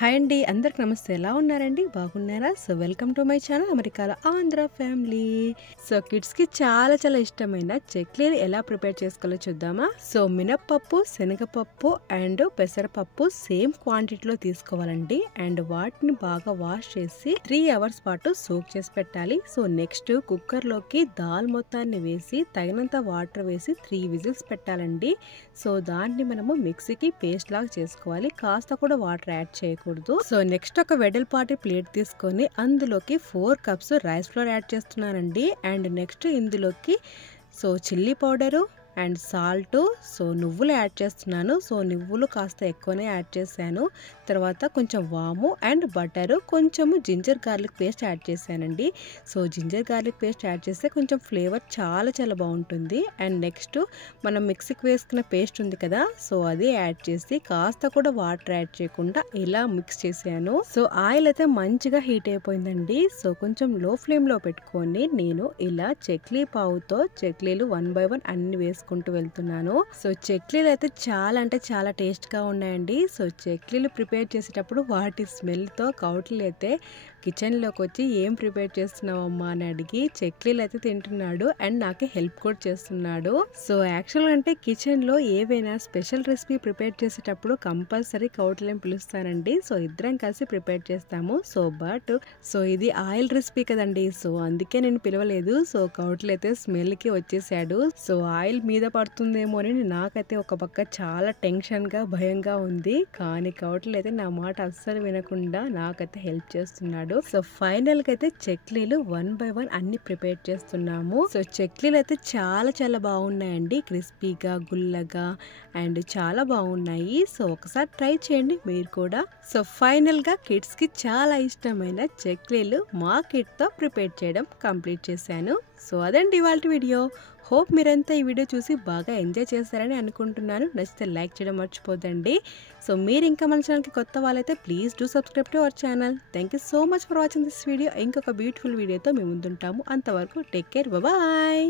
Hi అండి, అందరికి నమస్తే. ఎలా ఉన్నారండి? బాగున్నారా? So welcome to my channel అమెరికాలో ఆంధ్ర ఫ్యామిలీ. సో కిడ్స్ కి చాలా చాలా ఇష్టమైన చెక్లీలు ఎలా ప్రిపేర్ చేసుకోవాలో చూద్దామా. సో మినప్పప్పు, శనగపప్పు అండ్ పెసరపప్పు సేమ్ క్వాంటిటీలో తీసుకోవాలండి. అండ్ వాటిని బాగా వాష్ చేసి 3 అవర్స్ పాటు సోక్ చేసి పెట్టాలి. సో నెక్స్ట్ కుక్కర్ లోకి దాల్ మొత్తాన్ని వేసి తగినంత వాటర్ వేసి 3 విజిల్స్ పెట్టాలండి. సో దాన్ని మనము మిక్సీకి పేస్ట్ లాగా చేసుకోవాలి. కాస్త కూడా వాటర్ యాడ్ చేయకూడదు. సో నెక్స్ట్ ఒక వెడల్పాటి ప్లేట్ తీసుకొని అందులోకి 4 కప్స్ రైస్ ఫ్లోర్ యాడ్ చేస్తున్నానండి. అండ్ నెక్స్ట్ ఇందులోకి చిల్లీ పౌడరు అండ్ సాల్ట్, నువ్వులు యాడ్ చేస్తున్నాను. నువ్వులు కాస్త ఎక్కువనే యాడ్ చేశాను. తర్వాత కొంచెం వాము అండ్ బటరు, కొంచెము జింజర్ గార్లిక్ పేస్ట్ యాడ్ చేశానండి. జింజర్ గార్లిక్ పేస్ట్ యాడ్ చేస్తే కొంచెం ఫ్లేవర్ చాలా చాలా బాగుంటుంది. అండ్ నెక్స్ట్ మనం మిక్సీకి వేసుకున్న పేస్ట్ ఉంది కదా, అది యాడ్ చేసి కాస్త కూడా వాటర్ యాడ్ చేయకుండా ఇలా మిక్స్ చేశాను. ఆయిల్ అయితే మంచిగా హీట్ అయిపోయిందండి. కొంచెం లో ఫ్లేమ్ లో పెట్టుకొని నేను ఇలా చెక్లీ పావుతో చెక్లీలు 1 by 1 అన్ని వేసుకుంటూ వెళ్తున్నాను. చెక్లీలు అయితే చాలా అంటే చాలా టేస్ట్ గా ఉన్నాయండి. చెక్లీలు ప్రిపేర్ చేసేటప్పుడు వాటి స్మెల్ తో కౌటిల్ అయితే కిచెన్ లోకి వచ్చి ఏం ప్రిపేర్ చేస్తున్నావు అమ్మా అని అడిగి చెక్లీలు అయితే తింటున్నాడు. అండ్ నాకే హెల్ప్ కూడా చేస్తున్నాడు. యాక్చువల్ అంటే కిచెన్ లో ఏవైనా స్పెషల్ రెసిపీ ప్రిపేర్ చేసేటప్పుడు కంపల్సరీ కౌటిల్ని పిలుస్తానండి. ఇద్దరం కలిసి ప్రిపేర్ చేస్తాము. బట్ ఇది ఆయిల్ రెసిపీ కదండి, అందుకే నేను పిలవలేదు. కౌటిల్ అయితే స్మెల్ కి వచ్చేసాడు. ఆయిల్ మీద పడుతుందేమో అని నాకైతే ఒక పక్క చాలా టెన్షన్ గా భయంగా ఉంది. కానీ కౌటిల్ అయితే నా మాట అస్సలు వినకుండా నాకైతే హెల్ప్ చేస్తున్నాడు. ఫైనల్ గా అయితే చెక్లీలు 1 by 1 అన్ని ప్రిపేర్ చేస్తున్నాము. చెక్లీలు అయితే చాలా చాలా బాగున్నాయండి, క్రిస్పీగా గుల్లగా అండ్ చాలా బాగున్నాయి. ఒకసారి ట్రై చేయండి మీరు కూడా. ఫైనల్ గా కిడ్స్ కి చాలా ఇష్టమైన చెక్లీలు మా కిడ్ తో ప్రిపేర్ చేయడం కంప్లీట్ చేశాను. అదండి ఇవాళ వీడియో. హోప్ మీరంతా ఈ వీడియో చూసి బాగా ఎంజాయ్ చేస్తారని అనుకుంటున్నాను. నచ్చితే లైక్ చేయడం మర్చిపోదండి. మీరు ఇంకా మన ఛానల్కి కొత్త వాళ్ళైతే please do subscribe to our channel. Thank you so much for watching this video. ఇంకొక బ్యూటిఫుల్ వీడియోతో మేము ముందుంటాము. అంతవరకు టేక్ కేర్, బాయ్.